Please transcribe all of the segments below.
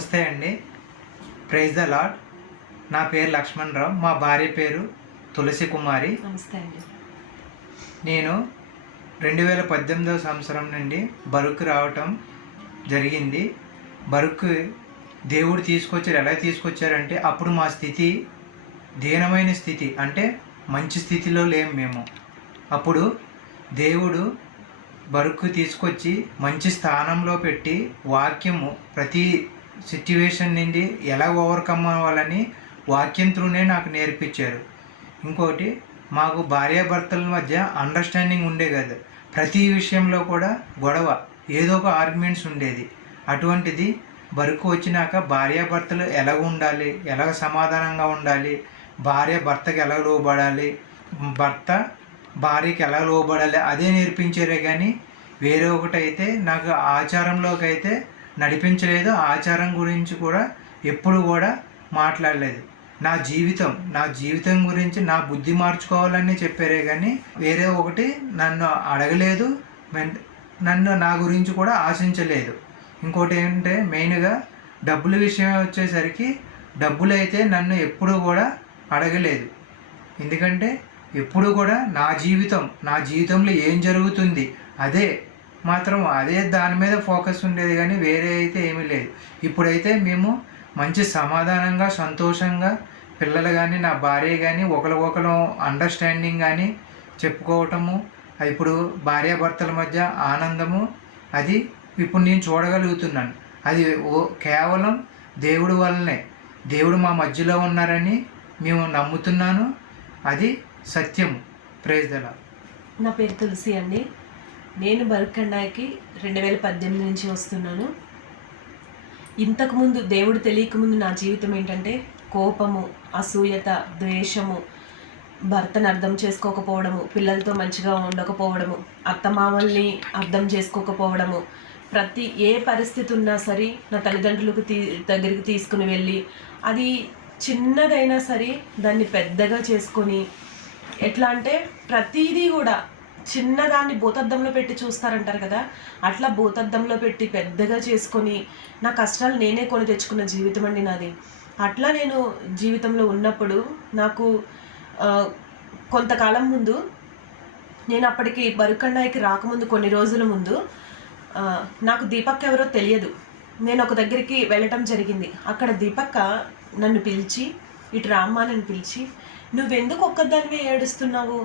నమస్తే అండి. Praise the lord. నా పేరు లక్ష్మణరావు. మా భార్య పేరు తులసి కుమారి. నమస్తే అండి. నేను 2018వ సంవత్సరం నుండి బరుకు రావటం జరిగింది. బరుకు దేవుడు తీసుకొచ్చారు. ఎలా తీసుకొచ్చారంటే అప్పుడు మా స్థితి దీనమైన స్థితి, అంటే మంచి స్థితిలో లేము మేము. అప్పుడు దేవుడు బరుకు తీసుకొచ్చి మంచి స్థానంలో పెట్టి వాక్యము ప్రతి సిట్యువేషన్ నుండి ఎలా ఓవర్కమ్ అవ్వాలని వాక్యం త్రూనే నాకు నేర్పించారు. ఇంకోటి, మాకు భార్యాభర్తల మధ్య అండర్స్టాండింగ్ ఉండే కదా, ప్రతి విషయంలో కూడా గొడవ, ఏదో ఒక ఆర్గ్యుమెంట్స్ ఉండేది. అటువంటిది బరుకు వచ్చినాక భార్యాభర్తలు ఎలా ఉండాలి, ఎలా సమాధానంగా ఉండాలి, భార్య భర్తకి ఎలా లోబడాలి, భర్త భార్యకి ఎలా లోబడాలి, అదే నేర్పించారే కానీ వేరే ఒకటైతే నాకు ఆచారంలోకి అయితే నడిపించలేదు. ఆచారం గురించి కూడా ఎప్పుడు కూడా మాట్లాడలేదు. నా జీవితం గురించి నా బుద్ధి మార్చుకోవాలని చెప్పారే కానీ వేరే ఒకటి నన్ను అడగలేదు, నన్ను నా గురించి కూడా ఆశించలేదు. ఇంకోటి ఏంటంటే మెయిన్గా డబ్బుల విషయం వచ్చేసరికి డబ్బులు అయితే నన్ను ఎప్పుడు కూడా అడగలేదు. ఎందుకంటే ఎప్పుడు కూడా నా జీవితంలో ఏం జరుగుతుంది అదే దాని మీద ఫోకస్ ఉండేది కానీ వేరే అయితే ఏమీ లేదు. ఇప్పుడైతే మేము మంచి సమాధానంగా సంతోషంగా పిల్లలు కానీ నా భార్య కానీ ఒకరికొకరు అండర్స్టాండింగ్ కానీ చెప్పుకోవటము, ఇప్పుడు భార్యాభర్తల మధ్య ఆనందము, అది ఇప్పుడు నేను చూడగలుగుతున్నాను. అది కేవలం దేవుడి వల్లనే. దేవుడు మా మధ్యలో ఉన్నారని మేము నమ్ముతున్నాను. అది సత్యం. Praise the lord. నా పేరు తులసి అండి. నేను బరుకండాయికి 2018 నుంచి వస్తున్నాను. ఇంతకుముందు దేవుడు తెలియకముందు నా జీవితం ఏంటంటే కోపము, అసూయత, ద్వేషము, భర్తను అర్థం చేసుకోకపోవడము, పిల్లలతో మంచిగా ఉండకపోవడము, అత్తమామల్ని అర్థం చేసుకోకపోవడము, ప్రతి ఏ పరిస్థితి ఉన్నా సరే నా తల్లిదండ్రులకు దగ్గరికి తీసుకుని వెళ్ళి అది చిన్నదైనా సరే దాన్ని పెద్దగా చేసుకొని, ఎట్లా అంటే ప్రతిదీ కూడా చిన్నదాన్ని భూతద్దంలో పెట్టి చూస్తారంటారు కదా, అట్లా భూతద్దంలో పెట్టి పెద్దగా చేసుకొని నా కష్టాలు నేనే కొని తెచ్చుకున్న జీవితం అండి నాది. అట్లా నేను జీవితంలో ఉన్నప్పుడు నాకు కొంతకాలం ముందు, నేను అప్పటికి బరుకండాయికి రాకముందు కొన్ని రోజుల ముందు నాకు దీపక్ ఎవరో తెలియదు. నేను ఒక దగ్గరికి వెళ్ళటం జరిగింది. అక్కడ దీపక్క నన్ను పిలిచి, ఇటు రామ్మా నన్ను పిలిచి, నువ్వెందుకు ఒక్కదానివే ఏడుస్తున్నావు,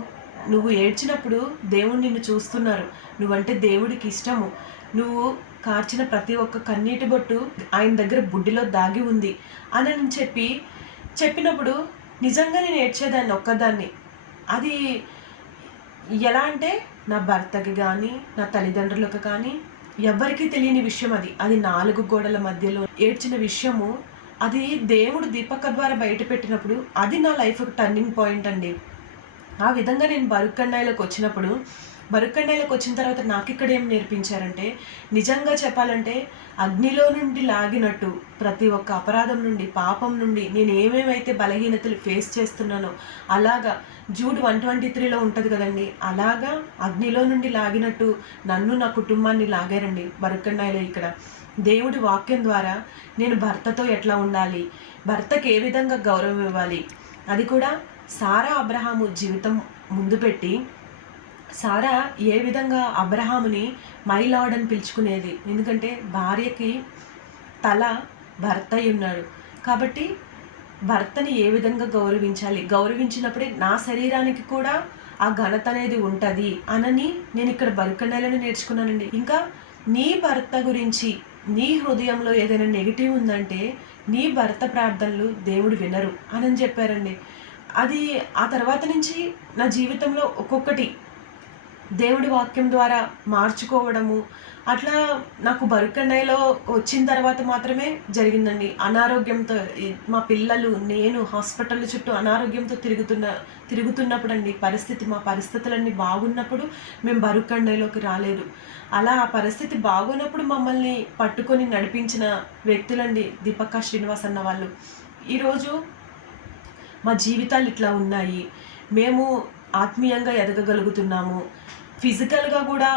నువ్వు ఏడ్చినప్పుడు దేవుడు నిన్ను చూస్తున్నారు, నువ్వంటే దేవుడికి ఇష్టము, నువ్వు కార్చిన ప్రతి ఒక్క కన్నీటి బొట్టు ఆయన దగ్గర బుడ్డిలో దాగి ఉంది అని చెప్పినప్పుడు నిజంగా నేను ఏడ్చేదాన్ని ఒక్కదాన్ని. అది ఎలా అంటే నా భర్తకి కానీ నా తల్లిదండ్రులకు కానీ ఎవ్వరికీ తెలియని విషయం. అది 4 గోడల మధ్యలో ఏడ్చిన విషయము. అది దేవుడు దీపక్క ద్వారా బయట పెట్టినప్పుడు అది నా లైఫ్ టర్నింగ్ పాయింట్ అండి. ఆ విధంగా నేను బరుకండాయిలోకి వచ్చిన తర్వాత నాకు ఇక్కడ ఏం నేర్పించారంటే, నిజంగా చెప్పాలంటే అగ్నిలో నుండి లాగినట్టు ప్రతి ఒక్క అపరాధం నుండి, పాపం నుండి నేను ఏమేమైతే బలహీనతలు ఫేస్ చేస్తున్నానో అలాగా జూడ్ 123లో ఉంటుంది కదండి, అలాగా అగ్నిలో నుండి లాగినట్టు నన్ను నా కుటుంబాన్ని లాగారండి బరుకండాయిలో. ఇక్కడ దేవుడి వాక్యం ద్వారా నేను భర్తతో ఎట్లా ఉండాలి, భర్తకి ఏ విధంగా గౌరవం ఇవ్వాలి, అది కూడా సారా అబ్రహాము జీవితం ముందు పెట్టి సారా ఏ విధంగా అబ్రహాముని మై లార్డ్ అని పిలుచుకునేది. ఎందుకంటే భార్యకి తల భర్త ఉన్నాడు కాబట్టి భర్తని ఏ విధంగా గౌరవించినప్పుడే నా శరీరానికి కూడా ఆ ఘనత అనేది ఉంటుంది అనని నేను ఇక్కడ బరుకండాయిలోనే నేర్చుకున్నానండి. ఇంకా నీ భర్త గురించి నీ హృదయంలో ఏదైనా నెగిటివ్ ఉందంటే నీ భర్త ప్రార్థనలు దేవుడు వినరు అని చెప్పారండి. అది ఆ తర్వాత నుంచి నా జీవితంలో ఒక్కొక్కటి దేవుడి వాక్యం ద్వారా మార్చుకోవడము, అట్లా నాకు బరుకండాయిలో వచ్చిన తర్వాత మాత్రమే జరిగిందండి. అనారోగ్యంతో మా పిల్లలు, నేను హాస్పిటల్ చుట్టూ అనారోగ్యంతో తిరుగుతున్నప్పుడు అండి మా పరిస్థితులన్నీ బాగున్నప్పుడు మేము బరుకండాయిలోకి రాలేదు. అలా ఆ పరిస్థితి బాగున్నప్పుడు మమ్మల్ని పట్టుకొని నడిపించిన వ్యక్తులండి దీపక్క, శ్రీనివాస్ అన్న వాళ్ళు. ఈరోజు మా జీవితాలు ఇట్లా ఉన్నాయి, మేము ఆత్మీయంగా ఎదగగలుగుతున్నాము, ఫిజికల్గా కూడా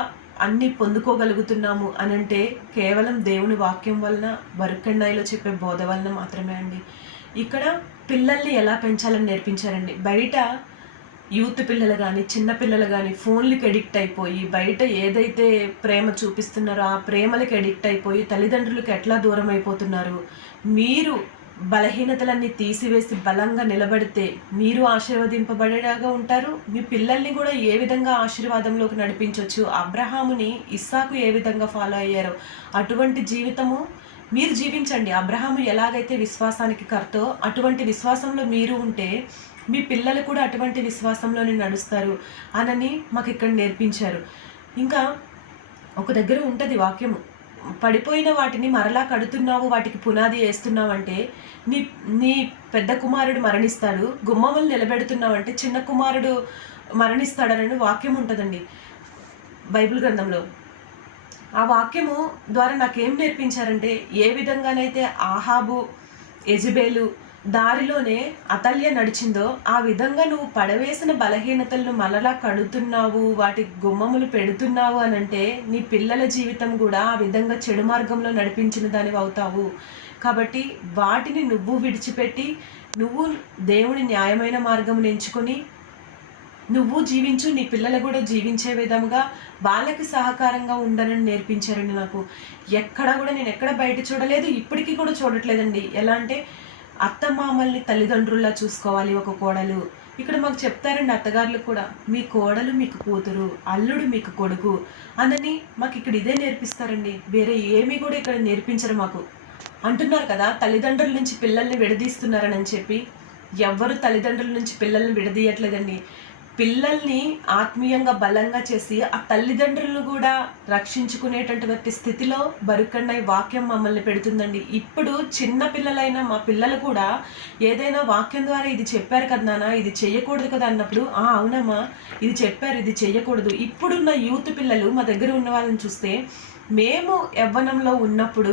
అన్నీ పొందుకోగలుగుతున్నాము అని అంటే కేవలం దేవుని వాక్యం వలన బరుకన్నాయిలో చెప్పే బోధ వలన మాత్రమే అండి. ఇక్కడ పిల్లల్ని ఎలా పెంచాలని నేర్పించారండి. బయట యూత్ పిల్లలు కానీ చిన్న పిల్లలు కానీ ఫోన్లకి ఎడిక్ట్ అయిపోయి బయట ఏదైతే ప్రేమ చూపిస్తున్నారో ఆ ప్రేమలకి ఎడిక్ట్ అయిపోయి తల్లిదండ్రులకు ఎట్లా దూరం అయిపోతున్నారు. మీరు బలహీనతలన్నీ తీసివేసి బలంగా నిలబడితే మీరు ఆశీర్వదింపబడేలాగా ఉంటారు. మీ పిల్లల్ని కూడా ఏ విధంగా ఆశీర్వాదంలోకి నడిపించవచ్చు, అబ్రహాముని ఇస్సాకు ఏ విధంగా ఫాలో అయ్యారో అటువంటి జీవితము మీరు జీవించండి. అబ్రహాము ఎలాగైతే విశ్వాసానికి కర్తో అటువంటి విశ్వాసంలో మీరు ఉంటే మీ పిల్లలు కూడా అటువంటి విశ్వాసంలోనే నడుస్తారు అనని మాకు ఇక్కడ నేర్పించారు. ఇంకా ఒక దగ్గర ఉంటుంది వాక్యము, పడిపోయిన వాటిని మరలా కడుతున్నావు, వాటికి పునాది వేస్తున్నావు అంటే నీ నీ పెద్ద కుమారుడు మరణిస్తాడు, గుమ్మములు నిలబెడుతున్నావు అంటే చిన్న కుమారుడు మరణిస్తాడని వాక్యం ఉంటుందండి బైబిల్ గ్రంథంలో. ఆ వాక్యము ద్వారా నాకేం నేర్పించారంటే ఏ విధంగానైతే ఆహాబు యెజెబెలు దారిలోనే అతల్య నడిచిందో ఆ విధంగా నువ్వు పడవేసిన బలహీనతలను మరలా కడుతున్నావు, వాటి గుమ్మములు పెడుతున్నావు అని అంటే నీ పిల్లల జీవితం కూడా ఆ విధంగా చెడు మార్గంలో నడిపించిన దానివి అవుతావు. కాబట్టి వాటిని నువ్వు విడిచిపెట్టి నువ్వు దేవుని న్యాయమైన మార్గం ఎంచుకొని నువ్వు జీవించు, నీ పిల్లలు కూడా జీవించే విధంగా వాళ్ళకి సహకారంగా ఉండనని నేర్పించారండి నాకు. ఎక్కడ కూడా నేను ఎక్కడ బయట చూడలేదు, ఇప్పటికీ కూడా చూడట్లేదండి. ఎలా అంటే అత్తమామల్ని తల్లిదండ్రుల్లా చూసుకోవాలి ఒక కోడలు. ఇక్కడ మాకు చెప్తారండి అత్తగారులు కూడా, మీ కోడలు మీకు కూతురు, అల్లుడు మీకు కొడుకు అనని మాకు ఇక్కడ ఇదే నేర్పిస్తారండి. వేరే ఏమీ కూడా ఇక్కడ నేర్పించరు మాకు. అంటున్నారు కదా తల్లిదండ్రుల నుంచి పిల్లల్ని విడదీస్తున్నారని చెప్పి, ఎవ్వరు తల్లిదండ్రుల నుంచి పిల్లల్ని విడదీయట్లేదండి. పిల్లల్ని ఆత్మీయంగా బలంగా చేసి ఆ తల్లిదండ్రులను కూడా రక్షించుకునేటటువంటి స్థితిలో బరుకన్నయ్య వాక్యం మమ్మల్ని పెడుతుందండి. ఇప్పుడు చిన్న పిల్లలైన మా పిల్లలు కూడా ఏదైనా వాక్యం ద్వారా ఇది చెప్పారు కదా నాన్న, ఇది చెయ్యకూడదు కదా అన్నప్పుడు అవునమ్మా ఇది చెప్పారు, ఇది చెయ్యకూడదు. ఇప్పుడున్న యూత్ పిల్లలు మా దగ్గర ఉన్న వాళ్ళని చూస్తే మేము యవ్వనంలో ఉన్నప్పుడు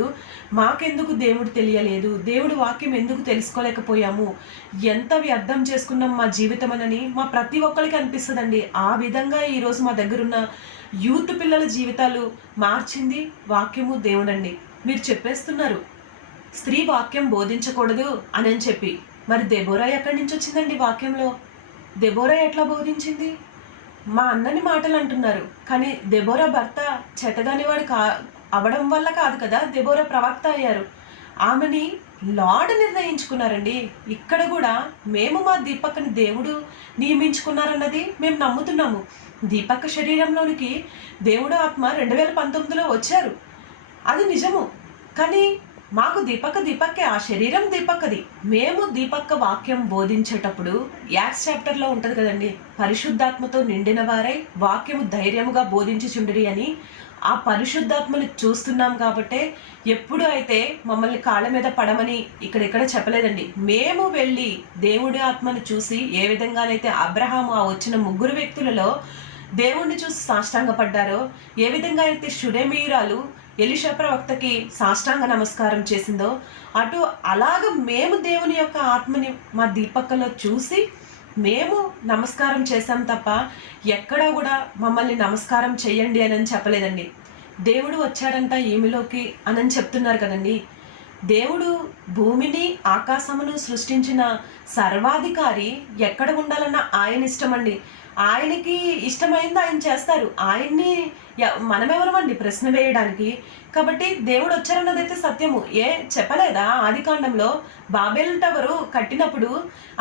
మాకెందుకు దేవుడు తెలియలేదు, దేవుడు వాక్యం ఎందుకు తెలుసుకోలేకపోయాము, ఎంత వ్యర్థం చేసుకున్నాం మా జీవితం అని మా ప్రతి ఒక్కరికి అనిపిస్తుందండి. ఆ విధంగా ఈరోజు మా దగ్గరున్న యూత్ పిల్లల జీవితాలు మార్చింది వాక్యము దేవుడండి. మీరు చెప్పేస్తున్నారు స్త్రీ వాక్యం బోధించకూడదు అని చెప్పి, మరి దెబోరా ఎక్కడి నుంచి వచ్చిందండి వాక్యంలో? దెబోరా ఎట్లా బోధించింది? మా అన్నని మాటలు అంటున్నారు, కానీ దెబోరా భర్త చేతగానివాడు అవడం వల్ల కాదు కదా దెబోరా ప్రవక్త అయ్యారు. ఆమెని లార్డ్ నిర్ణయించుకున్నారండి. ఇక్కడ కూడా మేము మా దీపక్కని దేవుడు నియమించుకున్నారన్నది మేము నమ్ముతున్నాము. దీపక్క శరీరంలోనికి దేవుడు ఆత్మ 2019లో వచ్చారు, అది నిజము. కానీ మాకు దీపక్కే, ఆ శరీరం దీపక్కది. మేము దీపక్క వాక్యం బోధించేటప్పుడు యాక్ట్స్ చాప్టర్లో ఉంటుంది కదండి, పరిశుద్ధాత్మతో నిండిన వారై వాక్యము ధైర్యముగా బోధించుచుండిరి అని. ఆ పరిశుద్ధాత్మని చూస్తున్నాం కాబట్టే ఎప్పుడు అయితే మమ్మల్ని కాళ్ళ మీద పడమని ఇక్కడెక్కడ చెప్పలేదండి. మేము వెళ్ళి దేవుడి ఆత్మను చూసి ఏ విధంగానైతే అబ్రహాము ఆ వచ్చిన 3 వ్యక్తులలో దేవుణ్ణి చూసి సాష్టాంగపడ్డారో, ఏ విధంగా అయితే షుడెమీరాలు ఎలీషా ప్రవక్తకి సాష్టాంగ నమస్కారం చేసిందో, అటు అలాగ మేము దేవుని యొక్క ఆత్మని మా దీపక్కలో చూసి మేము నమస్కారం చేశాం తప్ప ఎక్కడా కూడా మమ్మల్ని నమస్కారం చెయ్యండి అని చెప్పలేదండి. దేవుడు వచ్చాడంట ఈమెలోకి అని చెప్తున్నారు కదండి. దేవుడు భూమిని ఆకాశమును సృష్టించిన సర్వాధికారి, ఎక్కడ ఉండాలన్న ఆయన ఇష్టమండి. ఆయనకి ఇష్టమైంది ఆయన చేస్తారు. ఆయన్ని మనమెవరమండి ప్రశ్న వేయడానికి? కాబట్టి దేవుడు వచ్చారన్నదైతే సత్యము. చెప్పలేదా ఆదికాండంలో బాబెల్ టవరు కట్టినప్పుడు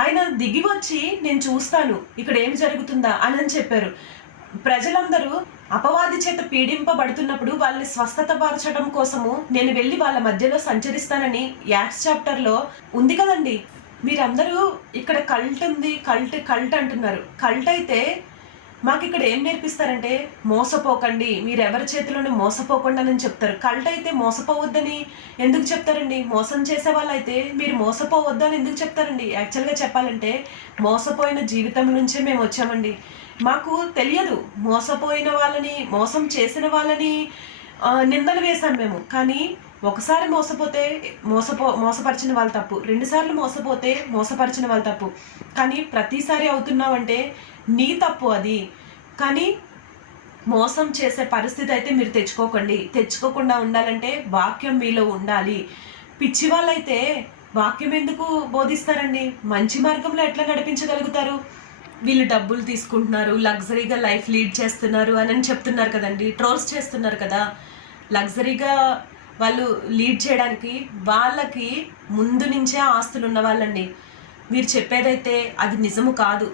ఆయన దిగి వచ్చి నేను చూస్తాను ఇక్కడ ఏం జరుగుతుందా అని చెప్పారు. ప్రజలందరూ అపవాది చేత పీడింపబడుతున్నప్పుడు వాళ్ళని స్వస్థత పరచడం కోసము నేను వెళ్ళి వాళ్ళ మధ్యలో సంచరిస్తానని యాక్ట్స్ చాప్టర్లో ఉంది కదండి. మీరందరూ ఇక్కడ కల్ట్ ఉంది, కల్ట్ అంటున్నారు. కల్ట్ అయితే మాకు ఇక్కడ ఏం నేర్పిస్తారంటే మోసపోకండి, మీరు ఎవరి చేతిలోనే మోసపోకండి అని చెప్తారు. కల్ట్ అయితే మోసపోవద్దని ఎందుకు చెప్తారండి? మోసం చేసే వాళ్ళైతే మీరు మోసపోవద్దని ఎందుకు చెప్తారండి? యాక్చువల్గా చెప్పాలంటే మోసపోయిన జీవితం నుంచే మేము వచ్చామండి. మాకు తెలియదు, మోసపోయిన వాళ్ళని, మోసం చేసిన వాళ్ళని నిందలు వేశాం మేము. కానీ ఒకసారి మోసపోతే మోసపరిచిన వాళ్ళు తప్పు, 2 సార్లు మోసపోతే మోసపరిచిన వాళ్ళు తప్పు, కానీ ప్రతిసారి అవుతున్నావంటే నీ తప్పు అది. కానీ మోసం చేసే పరిస్థితి అయితే మీరు తెచ్చుకోకుండా ఉండాలంటే వాక్యం మీలో ఉండాలి. పిచ్చి వాళ్ళైతే వాక్యం ఎందుకు బోధిస్తారండి? మంచి మార్గంలో ఎట్లా నడిపించగలుగుతారు? వీళ్ళు డబ్బులు తీసుకుంటున్నారు, లగ్జరీగా లైఫ్ లీడ్ చేస్తున్నారు అని చెప్తున్నారు కదండి, ట్రోల్స్ చేస్తున్నారు కదా. లగ్జరీగా వాళ్ళు లీడ్ చేయడానికి వాళ్ళకి ముందు నుంచే ఆస్తులు ఉన్న వాళ్ళండి. మీరు చెప్పేదైతే అది నిజము కాదు.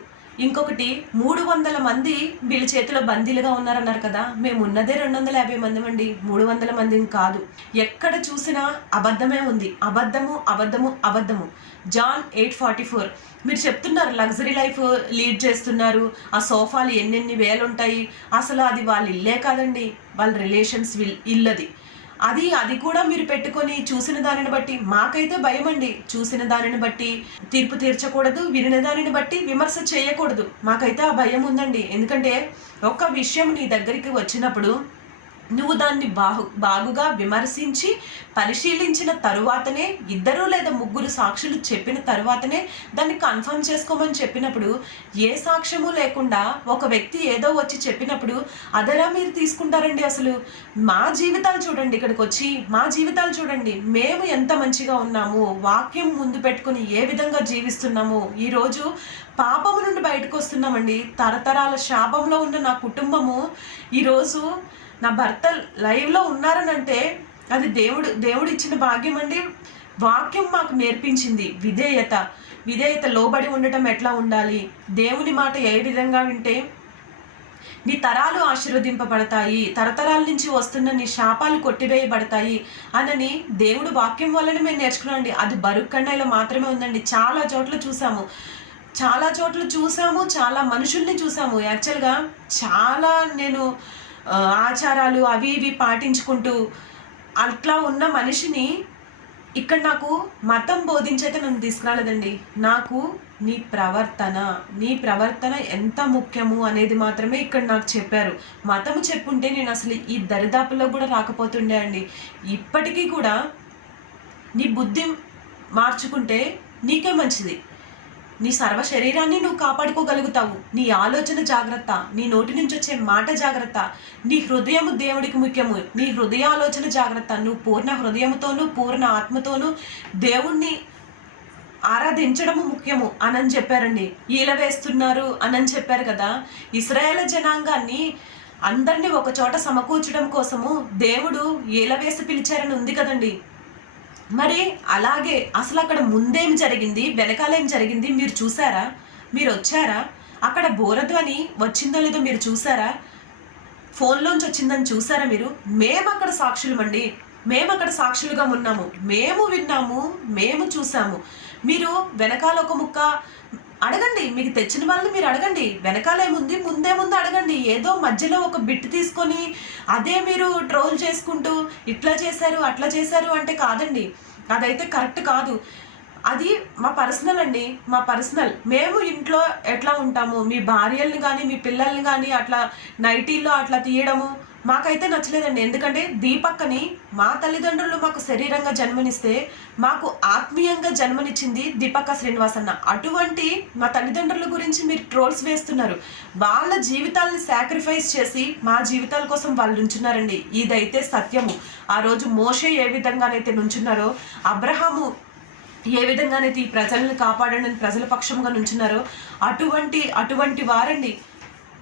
ఇంకొకటి 300 మంది వీళ్ళ చేతిలో బందీలుగా ఉన్నారన్నారు కదా. మేము ఉన్నదే 250 మంది అండి, 300 మందిని కాదు. ఎక్కడ చూసినా అబద్ధమే ఉంది. అబద్ధము అబద్ధము అబద్ధము. జాన్ 8:44. మీరు చెప్తున్నారు లగ్జరీ లైఫ్ లీడ్ చేస్తున్నారు, ఆ సోఫాలు ఎన్నెన్ని వేలు ఉంటాయి. అసలు అది వాళ్ళ ఇల్లే కాదండి, వాళ్ళ రిలేషన్స్ ఇల్లది. అది కూడా మీరు పెట్టుకొని చూసిన దానిని బట్టి మాకైతే భయం అండి. చూసిన దానిని బట్టి తీర్పు తీర్చకూడదు, వినిన దానిని బట్టి విమర్శ చేయకూడదు. మాకైతే ఆ భయం ఉందండి. ఎందుకంటే ఒక్క విషయం నీ దగ్గరికి వచ్చినప్పుడు నువ్వు దాన్ని బాగుగా విమర్శించి పరిశీలించిన తరువాతనే, 2 లేదా 3 సాక్షులు చెప్పిన తరువాతనే దాన్ని కన్ఫర్మ్ చేసుకోమని చెప్పినప్పుడు, ఏ సాక్ష్యము లేకుండా ఒక వ్యక్తి ఏదో వచ్చి చెప్పినప్పుడు అదెలా మీరు తీసుకుంటారండి? అసలు మా జీవితాలు చూడండి, ఇక్కడికి వచ్చి మా జీవితాలు చూడండి, మేము ఎంత మంచిగా ఉన్నాము, వాక్యం ముందు పెట్టుకుని ఏ విధంగా జీవిస్తున్నాము. ఈరోజు పాపము నుండి బయటకు వస్తున్నామండి. తరతరాల శాపంలో ఉన్న నా కుటుంబము ఈరోజు నా భర్త లైవ్లో ఉన్నారనంటే అది దేవుడు ఇచ్చిన భాగ్యం అండి. వాక్యం మాకు నేర్పించింది విధేయత, లోబడి ఉండటం ఎట్లా ఉండాలి, దేవుని మాట ఏ విధంగా వింటే నీ తరాలు ఆశీర్వదింపబడతాయి, తరతరాల నుంచి వస్తున్న నీ శాపాలు కొట్టివేయబడతాయి అనని దేవుడు వాక్యం వల్లనే మేము నేర్చుకున్నామండి. అది బరుక్ కండాయిలో మాత్రమే ఉందండి. చాలా చోట్ల చూసాము, చాలా మనుషుల్ని చూసాము. యాక్చువల్గా చాలా నేను ఆచారాలు అవి ఇవి పాటించుకుంటూ అట్లా ఉన్న మనిషిని ఇక్కడ నాకు మతం బోధించైతే నన్ను తీసుకురాలేదండి. నాకు నీ ప్రవర్తన ఎంత ముఖ్యము అనేది మాత్రమే ఇక్కడ నాకు చెప్పారు. మతము చెప్పుంటే నేను అసలు ఈ దరిదాపుల్లో కూడా రాకపోతుండే అండి. ఇప్పటికీ కూడా నీ బుద్ధి మార్చుకుంటే నీకే మంచిది. నీ సర్వ శరీరాన్ని నువ్వు కాపాడుకోగలుగుతావు. నీ ఆలోచన జాగ్రత్త, నీ నోటి నుంచి వచ్చే మాట జాగ్రత్త, నీ హృదయము దేవుడికి ముఖ్యము. నీ హృదయ ఆలోచన జాగ్రత్త. నువ్వు పూర్ణ హృదయంతోనూ పూర్ణ ఆత్మతోనూ దేవుణ్ణి ఆరాధించడము ముఖ్యము అని చెప్పారండి. ఈల వేస్తున్నారు అని చెప్పారు కదా. ఇశ్రాయేలు జనాంగాన్ని అందరినీ ఒక చోట సమకూర్చడం కోసము దేవుడు ఈల వేసి పిలిచారని ఉంది కదండి. మరి అలాగే అసలు అక్కడ ముందేం జరిగింది, వెనకాలేం జరిగింది మీరు చూసారా? మీరు వచ్చారా? అక్కడ బోరధ్వని వచ్చిందో లేదో మీరు చూసారా? ఫోన్లోంచి వచ్చిందని చూసారా మీరు? మేము అక్కడ సాక్షులమండి. మేము అక్కడ సాక్షులుగా ఉన్నాము. మేము విన్నాము, మేము చూసాము. మీరు వెనకాల ఒక ముక్క అడగండి, మీకు తెచ్చిన వాళ్ళని మీరు అడగండి. వెనకాలేముంది, ముందేముంది అడగండి. ఏదో మధ్యలో ఒక బిట్ తీసుకొని అదే మీరు ట్రోల్ చేసుకుంటూ ఇట్లా చేశారు అట్లా చేశారు అంటే కాదండి. అదైతే కరెక్ట్ కాదు. అది మా పర్సనల్ అండి, మా పర్సనల్. మేము ఇంట్లో ఎట్లా ఉంటాము, మీ భార్యల్ని కానీ మీ పిల్లల్ని కానీ అట్లా నైటీల్లో అట్లా తీయడము మాకైతే నచ్చలేదండి. ఎందుకంటే దీపక్కని మా తల్లిదండ్రులు మాకు శరీరంగా జన్మనిస్తే మాకు ఆత్మీయంగా జన్మనిచ్చింది దీపక్క శ్రీనివాస్ అన్న. అటువంటి మా తల్లిదండ్రుల గురించి మీరు ట్రోల్స్ వేస్తున్నారు. వాళ్ళ జీవితాలని సాక్రిఫైస్ చేసి మా జీవితాల కోసం వాళ్ళు నుంచున్నారండి. ఇదైతే సత్యము. ఆ రోజు మోషే ఏ విధంగానైతే నుంచున్నారో, అబ్రహాము ఏ విధంగానైతే ఈ ప్రజలను కాపాడని ప్రజల పక్షంగా నుంచున్నారో అటువంటి వారండి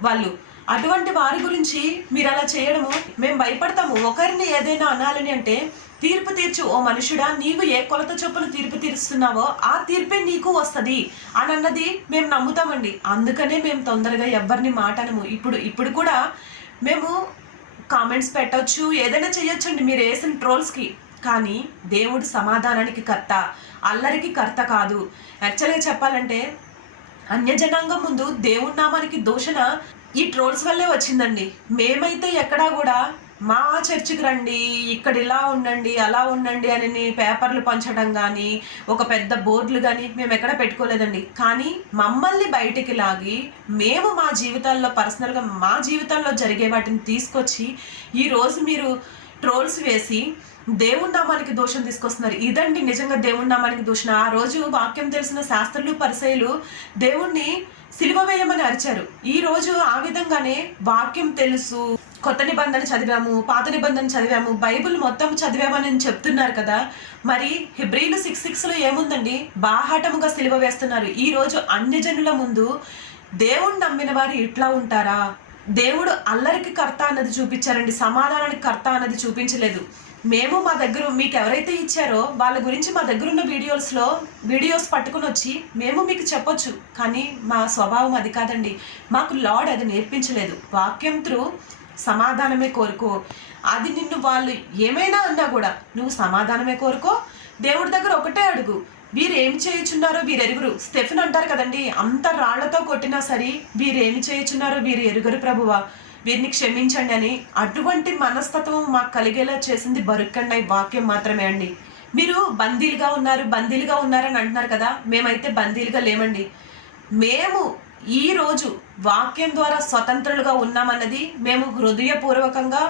వాళ్ళు. అటువంటి వారి గురించి మీరు అలా చేయడము మేము భయపడతాము. ఒకరిని ఏదైనా అనాలని అంటే తీర్పు తీర్చు ఓ మనుషుడా, నీవు ఏ కొలత చొప్పున తీర్పు తీరుస్తున్నావో ఆ తీర్పే నీకు వస్తుంది అని అన్నది మేము నమ్ముతామండి. అందుకనే మేము తొందరగా ఎవరిని మాటనము. ఇప్పుడు కూడా మేము కామెంట్స్ పెట్టవచ్చు, ఏదైనా చేయొచ్చండి మీరు వేసిన ట్రోల్స్కి. కానీ దేవుడు సమాధానానికి కర్త, అల్లరికి కర్త కాదు. యాక్చువల్గా చెప్పాలంటే అన్యజనాంగం ముందు దేవుడి నామానికి దూషణ ఈ ట్రోల్స్ వల్లే వచ్చిందండి. మేమైతే ఎక్కడా కూడా మా చర్చికి రండి, ఇక్కడ ఇలా ఉండండి అలా ఉండండి అని పేపర్లు పంచడం కానీ ఒక పెద్ద బోర్డులు కానీ మేము ఎక్కడ పెట్టుకోలేదండి. కానీ మమ్మల్ని బయటికి లాగి మేము మా జీవితాల్లో పర్సనల్గా మా జీవితాల్లో జరిగే వాటిని తీసుకొచ్చి ఈరోజు మీరు ట్రోల్స్ వేసి దేవుడి నామానికి దోషం తీసుకొస్తున్నారు. ఇదండి నిజంగా దేవుడి నామానికి దూషణ. ఆ రోజు వాక్యం తెలిసిన శాస్త్రులు పరిసయ్యులు దేవుణ్ణి సిలువ వేయమని అరిచారు. ఈ రోజు ఆ విధంగానే వాక్యం తెలుసు, కొత్త నిబంధన చదివాము, పాత నిబంధన చదివాము, బైబిల్ మొత్తం చదివామని చెప్తున్నారు కదా, మరి హెబ్రీలు 6:6లో ఏముందండి? బాహాటముగా సిలువ వేస్తున్నారు. ఈ రోజు అన్యజనుల ముందు దేవుణ్ణి నమ్మిన వారు ఇట్లా ఉంటారా? దేవుడు అల్లరికి కర్త అన్నది చూపించారండి, సమాధానానికి కర్త అన్నది చూపించలేదు. మేము మా దగ్గర మీకు ఎవరైతే ఇచ్చారో వాళ్ళ గురించి మా దగ్గర ఉన్న వీడియోస్ పట్టుకుని వచ్చి మేము మీకు చెప్పొచ్చు, కానీ మా స్వభావం అది కాదండి. మాకు లార్డ్ అది నేర్పించలేదు. వాక్యం త్రూ సమాధానమే కోరుకో. అది నిన్ను వాళ్ళు ఏమైనా అన్నా కూడా నువ్వు సమాధానమే కోరుకో. దేవుడి దగ్గర ఒకటే అడుగు, వీరేమి చేయుచున్నారో వీరెరుగురు. స్టెఫెన్ అంటారు కదండి, అంత రాళ్లతో కొట్టినా సరే వీరేమి చేయుచున్నారో వీరు ఎరుగరు ప్రభువా, వీరిని క్షమించండి అని. అటువంటి మనస్తత్వం మాకు కలిగేలా చేసింది బరుక్కన్నయ్య వాక్యం మాత్రమే అండి. మీరు బందీలుగా ఉన్నారని అంటున్నారు కదా, మేమైతే బందీలుగా లేమండి. మేము ఈరోజు వాక్యం ద్వారా స్వతంత్రులుగా ఉన్నామన్నది మేము హృదయపూర్వకంగా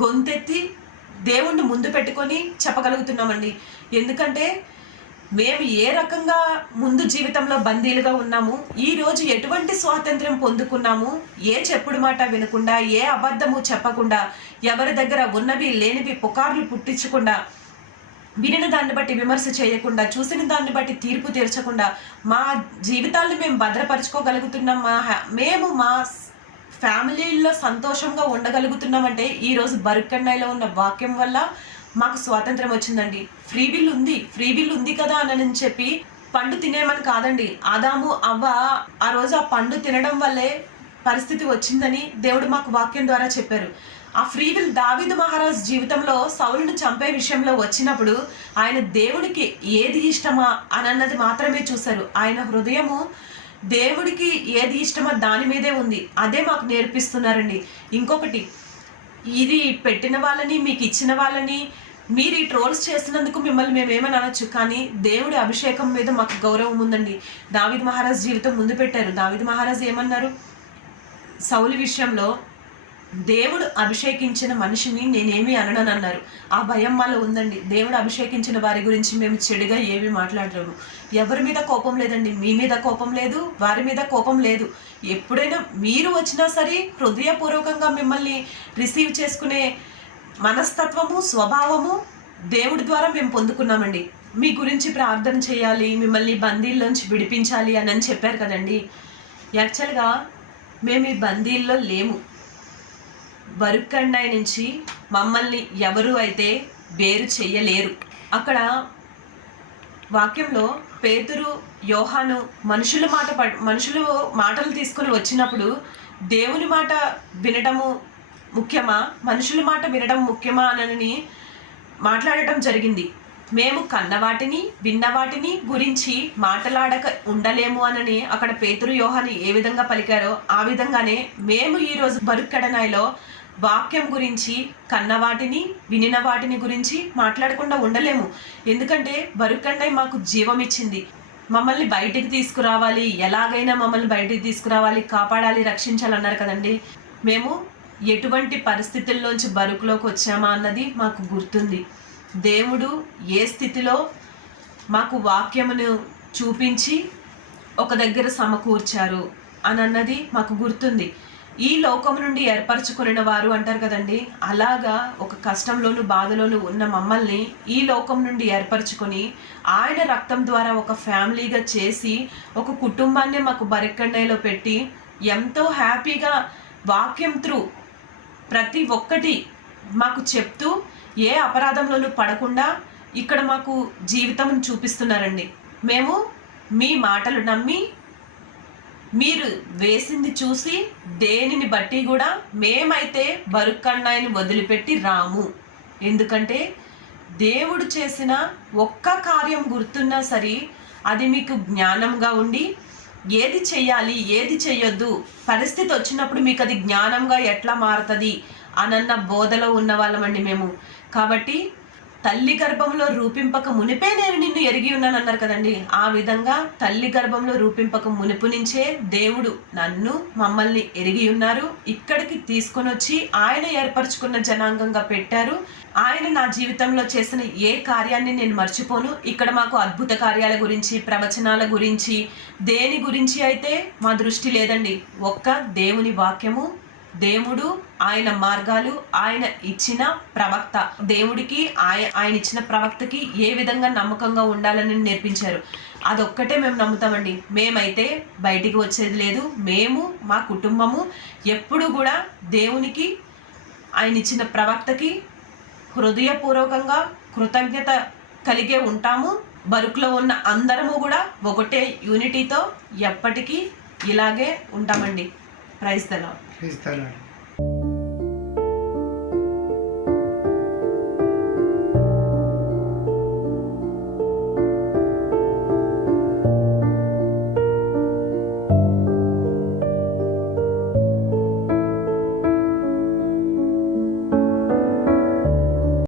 గొంతెత్తి దేవుణ్ణి ముందు పెట్టుకొని చెప్పగలుగుతున్నామండి. ఎందుకంటే మేము ఏ రకంగా ముందు జీవితంలో బందీలుగా ఉన్నాము, ఈరోజు ఎటువంటి స్వాతంత్ర్యం పొందుకున్నాము, ఏ చెప్పుడు మాట వినకుండా, ఏ అబద్ధము చెప్పకుండా, ఎవరి దగ్గర ఉన్నవి లేనివి పుకార్లు పుట్టించకుండా, వినిన దాన్ని బట్టి విమర్శ చేయకుండా, చూసిన దాన్ని బట్టి తీర్పు తీర్చకుండా మా జీవితాలను మేము భద్రపరచుకోగలుగుతున్నాం. మేము మా ఫ్యామిలీల్లో సంతోషంగా ఉండగలుగుతున్నామంటే ఈరోజు బరుక్కన్నయ్యలో ఉన్న వాక్యం వల్ల మాకు స్వాతంత్రం వచ్చిందండి. ఫ్రీ విల్ ఉంది కదా అని చెప్పి పండు తినేమని కాదండి. ఆదాము అవ్వ ఆ రోజు ఆ పండు తినడం వల్లే పరిస్థితి వచ్చిందని దేవుడు మాకు వాక్యం ద్వారా చెప్పారు. ఆ ఫ్రీ విల్ దావీదు మహారాజ్ జీవితంలో సౌలును చంపే విషయంలో వచ్చినప్పుడు ఆయన దేవుడికి ఏది ఇష్టమా అని అన్నది మాత్రమే చూశారు. ఆయన హృదయము దేవుడికి ఏది ఇష్టమో దాని మీదే ఉంది. అదే మాకు నేర్పిస్తున్నారండి. ఇంకొకటి, ఇది పెట్టిన వాళ్ళని, మీకు ఇచ్చిన వాళ్ళని మీరు ఈ ట్రోల్స్ చేస్తున్నందుకు మిమ్మల్ని మేమేమని అనొచ్చు, కానీ దేవుడి అభిషేకం మీద మాకు గౌరవం ఉందండి. దావీదు మహారాజ్ జీవితం ముందు పెట్టారు. దావీదు మహారాజ్ ఏమన్నారు? సౌలు విషయంలో దేవుడు అభిషేకించిన మనిషిని నేనేమి అననని అన్నారు. ఆ భయం మాలో ఉందండి. దేవుడు అభిషేకించిన వారి గురించి మేము చెడుగా ఏమీ మాట్లాడలేము. ఎవరి మీద కోపం లేదండి. మీ మీద కోపం లేదు, వారి మీద కోపం లేదు. ఎప్పుడైనా మీరు వచ్చినా సరే హృదయపూర్వకంగా మిమ్మల్ని రిసీవ్ చేసుకునే మనస్తత్వము, స్వభావము దేవుడి ద్వారా మేము పొందుకున్నామండి. మీ గురించి ప్రార్థన చేయాలి, మిమ్మల్ని బందీల్లోంచి విడిపించాలి అని చెప్పారు కదండి. యాక్చువల్గా మేము ఈ బందీల్లో లేము. బరుక్కన్నయ్య నుంచి మమ్మల్ని ఎవరు అయితే వేరు చెయ్యలేరు. అక్కడ వాక్యంలో పేతురు, యోహాను మనుషుల మాటలు తీసుకొని వచ్చినప్పుడు దేవుని మాట వినడము ముఖ్యమా, మనుషుల మాట వినడం ముఖ్యమా అని మాట్లాడటం జరిగింది. మేము కన్నవాటిని విన్నవాటిని గురించి మాట్లాడక ఉండలేము అని అక్కడ పేతురు, యోహాను ఏ విధంగా పలికారో ఆ విధంగానే మేము ఈరోజు బరుక్కన్నయ్యలో వాక్యం గురించి, కన్నవాటిని వినిన వాటిని గురించి మాట్లాడకుండా ఉండలేము. ఎందుకంటే బరుక్కన్నయ్య మాకు జీవం ఇచ్చింది. మమ్మల్ని బయటికి తీసుకురావాలి, ఎలాగైనా మమ్మల్ని బయటికి తీసుకురావాలి, కాపాడాలి, రక్షించాలన్నారు కదండి. మేము ఎటువంటి పరిస్థితుల్లోంచి బరుకులోకి వచ్చామా అన్నది మాకు గుర్తుంది. దేవుడు ఏ స్థితిలో మాకు వాక్యమును చూపించి ఒక దగ్గర సమకూర్చారు అని అన్నది మాకు గుర్తుంది. ఈ లోకం నుండి ఏర్పరచుకున్న వారు అంటారు కదండి, అలాగా ఒక కష్టంలోను బాధలోను ఉన్న మమ్మల్ని ఈ లోకం నుండి ఏర్పరచుకొని ఆయన రక్తం ద్వారా ఒక ఫ్యామిలీగా చేసి ఒక కుటుంబాన్ని మాకు బరుక్కన్నయ్యలో పెట్టి ఎంతో హ్యాపీగా వాక్యం త్రూ ప్రతి ఒక్కటి మాకు చెప్తూ ఏ అపరాధంలోనూ పడకుండా ఇక్కడ మాకు జీవితం చూపిస్తున్నారండి. మేము మీ మాటలు నమ్మి మీరు వేసింది చూసి దేనిని బట్టి కూడా మేమైతే బరుక్కన్నయ్యని వదిలిపెట్టి రాము. ఎందుకంటే దేవుడు చేసిన ఒక్క కార్యం గుర్తున్నా సరే అది మీకు జ్ఞానంగా ఉండి ఏది చెయ్యాలి ఏది చెయ్యొద్దు, పరిస్థితి వచ్చినప్పుడు మీకు అది జ్ఞానంగా ఎట్లా మారుతుంది అనన్న బోధలో ఉన్న వాళ్ళమండి మేము. కాబట్టి తల్లి గర్భంలో రూపింపక మునిపే నేను నిన్ను ఎరిగి ఉన్నాను అన్నారు కదండి. ఆ విధంగా తల్లి గర్భంలో రూపింపక మునుపు నుంచే దేవుడు నన్ను మమ్మల్ని ఎరిగి ఉన్నారు. ఇక్కడికి తీసుకొని వచ్చి ఆయన ఏర్పరచుకున్న జనాంగంగా పెట్టారు. ఆయన నా జీవితంలో చేసిన ఏ కార్యాన్ని నేను మర్చిపోను. ఇక్కడ మాకు అద్భుత కార్యాల గురించి, ప్రవచనాల గురించి, దేని గురించి అయితే మా దృష్టి లేదండి. ఒక్క దేవుని వాక్యము, దేవుడు, ఆయన మార్గాలు, ఆయన ఇచ్చిన ప్రవక్త, దేవుడికి ఆయన ఇచ్చిన ప్రవక్తకి ఏ విధంగా నమ్మకంగా ఉండాలని నేర్పించారు. అదొక్కటే మేము నమ్ముతామండి. మేమైతే బయటికి వచ్చేది లేదు. మేము, మా కుటుంబము ఎప్పుడు కూడా దేవునికి, ఆయన ఇచ్చిన ప్రవక్తకి హృదయపూర్వకంగా కృతజ్ఞత కలిగే ఉంటాము. బరుకులో ఉన్న అందరము కూడా ఒకటే యూనిటీతో ఎప్పటికీ ఇలాగే ఉంటామండి. Praise the lord. క్రీస్తు